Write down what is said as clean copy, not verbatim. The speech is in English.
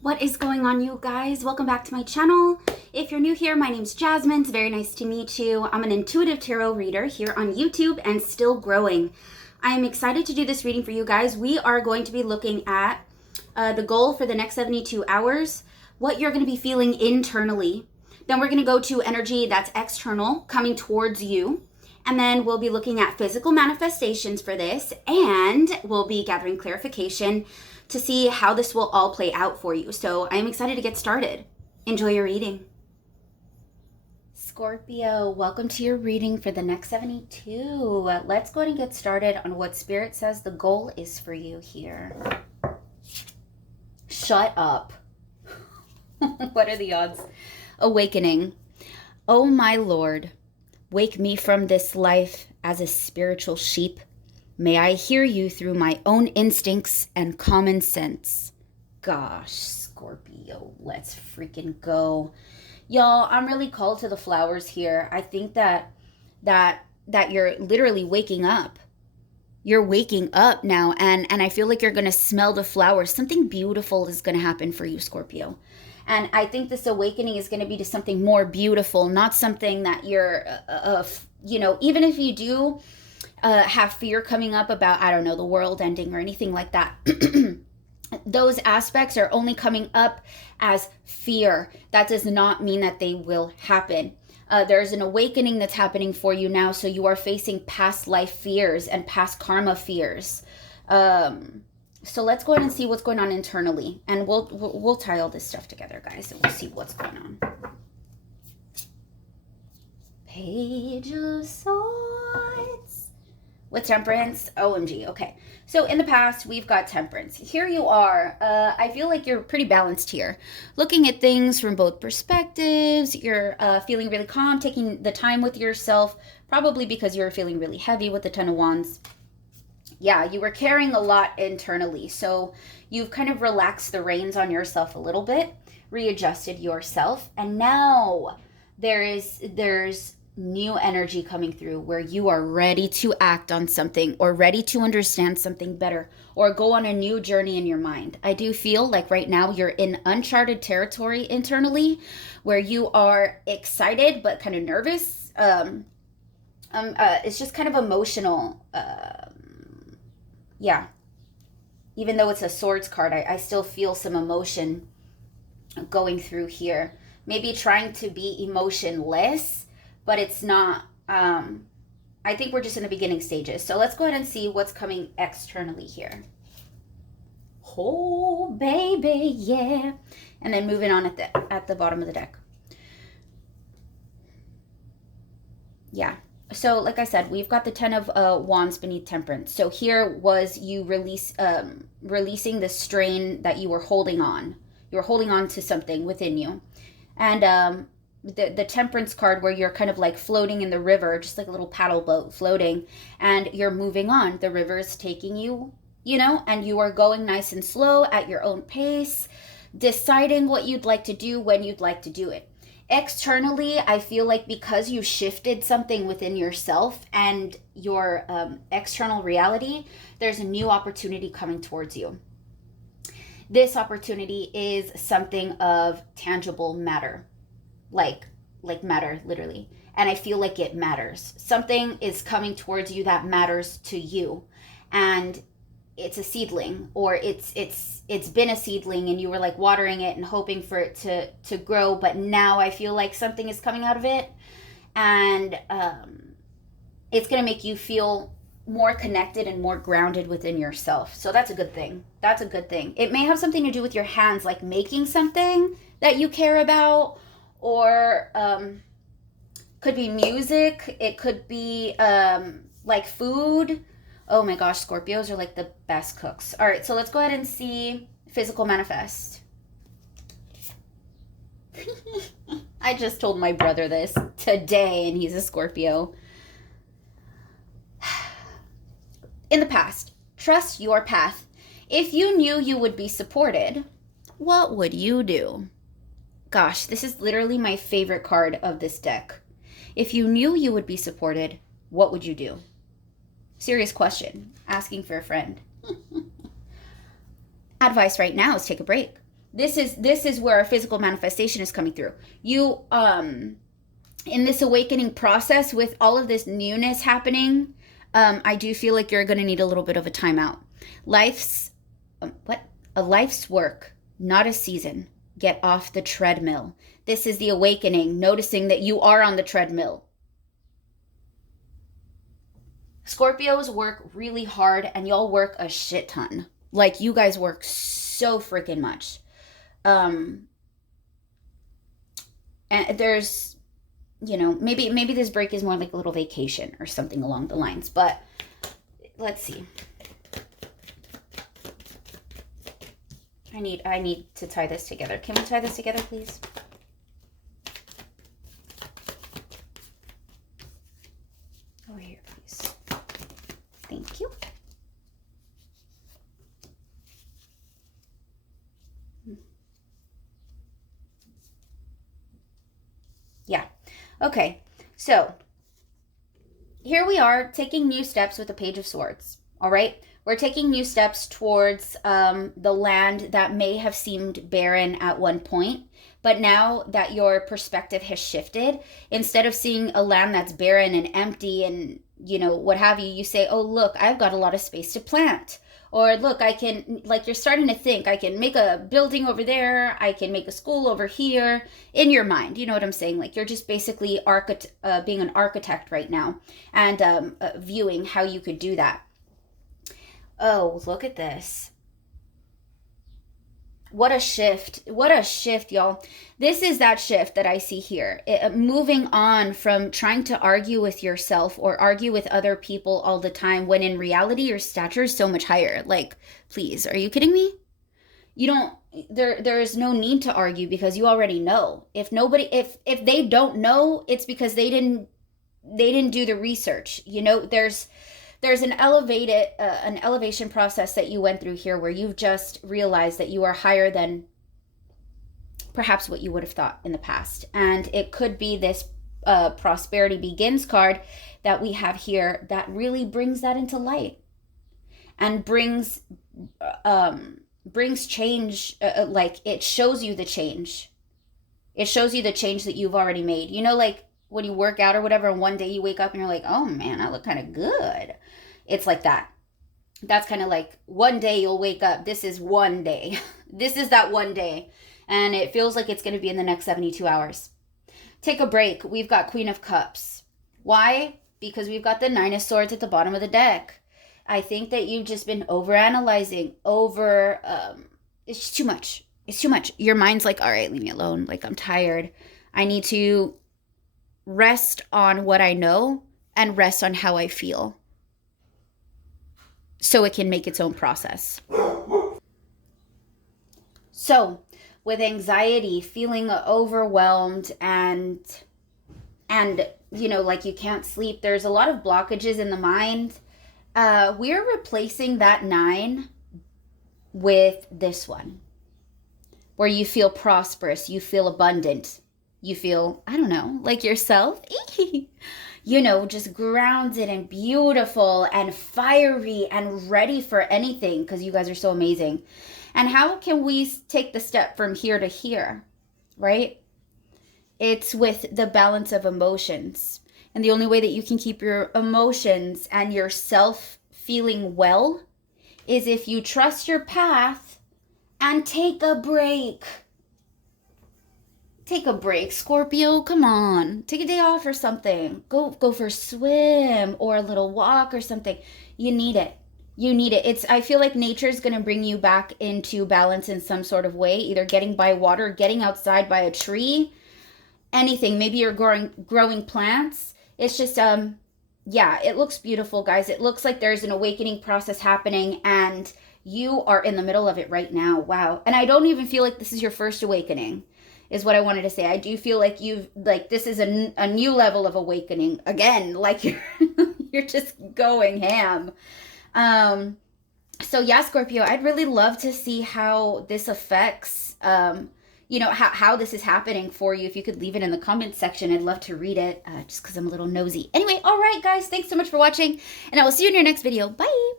What is going on, you guys? Welcome back to my channel. If you're new here, my name's Jasmine. It's very nice to meet you. I'm an intuitive tarot reader here on YouTube and still growing. I am excited to do this reading for you guys. We are going to be looking at the goal for the next 72 hours, what you're going to be feeling internally. Then we're going to go to energy that's external, coming towards you. And then we'll be looking at physical manifestations for this, and we'll be gathering clarification to see how this will all play out for you. So I'm excited to get started. Enjoy your reading. Scorpio, welcome to your reading for the next 72. Let's go ahead and get started on what Spirit says the goal is for you here. Shut up. What are the odds? Awakening. Oh my Lord, wake me from this life as a spiritual sheep. May I hear you through my own instincts and common sense. Gosh, Scorpio, let's freaking go. Y'all, I'm really called to the flowers here. I think that you're literally waking up. You're waking up now, and I feel like you're going to smell the flowers. Something beautiful is going to happen for you, Scorpio. And I think this awakening is going to be to something more beautiful, not something that you're, even if you do have fear coming up about, I don't know, the world ending or anything like that. Those aspects are only coming up as fear. That does not mean that they will happen. There's an awakening that's happening for you now, so you are facing past life fears and past karma fears. So let's go ahead and see what's going on internally, and we'll tie all this stuff together, guys, and we'll see what's going on. Page of Swords. With Temperance, OMG, okay. So in the past, we've got Temperance. Here you are. I feel like you're pretty balanced here. Looking at things from both perspectives. You're feeling really calm, taking the time with yourself, probably because you're feeling really heavy with the Ten of Wands. Yeah, you were carrying a lot internally. So you've kind of relaxed the reins on yourself a little bit, readjusted yourself, and now there's new energy coming through where you are ready to act on something or ready to understand something better or go on a new journey in your mind. I do feel like right now you're in uncharted territory internally where you are excited but kind of nervous. It's just kind of emotional. Yeah. Even though it's a swords card, I still feel some emotion going through here. Maybe trying to be emotionless, but it's not. I think we're just in the beginning stages. So let's go ahead and see what's coming externally here. Oh, baby, yeah. And then moving on at the bottom of the deck. Yeah. So like I said, we've got the Ten of Wands beneath Temperance. So here was you releasing the strain that you were holding on. You were holding on to something within you. And the Temperance card where you're kind of like floating in the river, just like a little paddle boat floating, and you're moving on. The river is taking you, and you are going nice and slow at your own pace, deciding what you'd like to do when you'd like to do it. Externally, I feel like because you shifted something within yourself and your external reality, there's a new opportunity coming towards you. This opportunity is something of tangible matter. Like matter, literally. And I feel like it matters. Something is coming towards you that matters to you. And it's a seedling, or it's been a seedling and you were like watering it and hoping for it to grow, but now I feel like something is coming out of it, and it's going to make you feel more connected and more grounded within yourself. So that's a good thing. That's a good thing. It may have something to do with your hands, like making something that you care about, or could be music. It could be like food. Oh my gosh, Scorpios are like the best cooks. All right, so let's go ahead and see physical manifest. I just told my brother this today, and he's a Scorpio. In the past, trust your path. If you knew you would be supported, what would you do? Gosh, this is literally my favorite card of this deck. If you knew you would be supported, what would you do? Serious question. Asking for a friend. Advice right now is take a break. This is where our physical manifestation is coming through. You in this awakening process with all of this newness happening, I do feel like you're going to need a little bit of a timeout. Life's a life's work, not a season. Get off the treadmill. This is the awakening, noticing that you are on the treadmill. Scorpios work really hard, and y'all work a shit ton. Like, you guys work so freaking much. And there's, you know, maybe this break is more like a little vacation or something along the lines. But let's see. I need to tie this together. Can we tie this together, please? Over here, please. Thank you. Yeah. Okay. So here we are taking new steps with the Page of Swords. All right. We're taking new steps towards the land that may have seemed barren at one point. But now that your perspective has shifted, instead of seeing a land that's barren and empty and, you know, what have you, you say, oh, look, I've got a lot of space to plant. Or look, I can, like, you're starting to think, I can make a building over there. I can make a school over here in your mind. You know what I'm saying? Like, you're just basically being an architect right now and viewing how you could do that. Oh, look at this. What a shift. What a shift, y'all. This is that shift that I see here. Moving on from trying to argue with yourself or argue with other people all the time when in reality your stature is so much higher. Like, please, are you kidding me? You don't, there is no need to argue because you already know. If they don't know, it's because they didn't do the research. You know, there's an elevation process that you went through here where you've just realized that you are higher than perhaps what you would have thought in the past. And it could be this prosperity begins card that we have here that really brings that into light and brings change. Like, it shows you the change. It shows you the change that you've already made. You know, like when you work out or whatever, and one day you wake up and you're like, oh man, I look kind of good. It's like that. That's kind of like one day you'll wake up. This is one day. This is that one day. And it feels like it's going to be in the next 72 hours. Take a break. We've got Queen of Cups. Why? Because we've got the Nine of Swords at the bottom of the deck. I think that you've just been overanalyzing, it's just too much. It's too much. Your mind's like, all right, leave me alone. Like, I'm tired. I need to rest on what I know and rest on how I feel so it can make its own process. So with anxiety, feeling overwhelmed and you know, like you can't sleep, there's a lot of blockages in the mind. We're replacing that 9 with this one where you feel prosperous, you feel abundant, you feel, I don't know, like yourself, you know, just grounded and beautiful and fiery and ready for anything because you guys are so amazing. And how can we take the step from here to here, right? It's with the balance of emotions. And the only way that you can keep your emotions and yourself feeling well is if you trust your path and take a break. Take a break, Scorpio. Come on. Take a day off or something. Go for a swim or a little walk or something. You need it. You need it. I feel like nature's going to bring you back into balance in some sort of way, either getting by water, getting outside by a tree, anything. Maybe you're growing plants. It's just, yeah, it looks beautiful, guys. It looks like there's an awakening process happening and you are in the middle of it right now. Wow. And I don't even feel like this is your first awakening, is what I wanted to say. I do feel like this is a new level of awakening. Again, like you're just going ham. So yeah, Scorpio, I'd really love to see how this affects, you know, how this is happening for you. If you could leave it in the comments section, I'd love to read it, just because I'm a little nosy. Anyway, all right, guys, thanks so much for watching, and I will see you in your next video. Bye.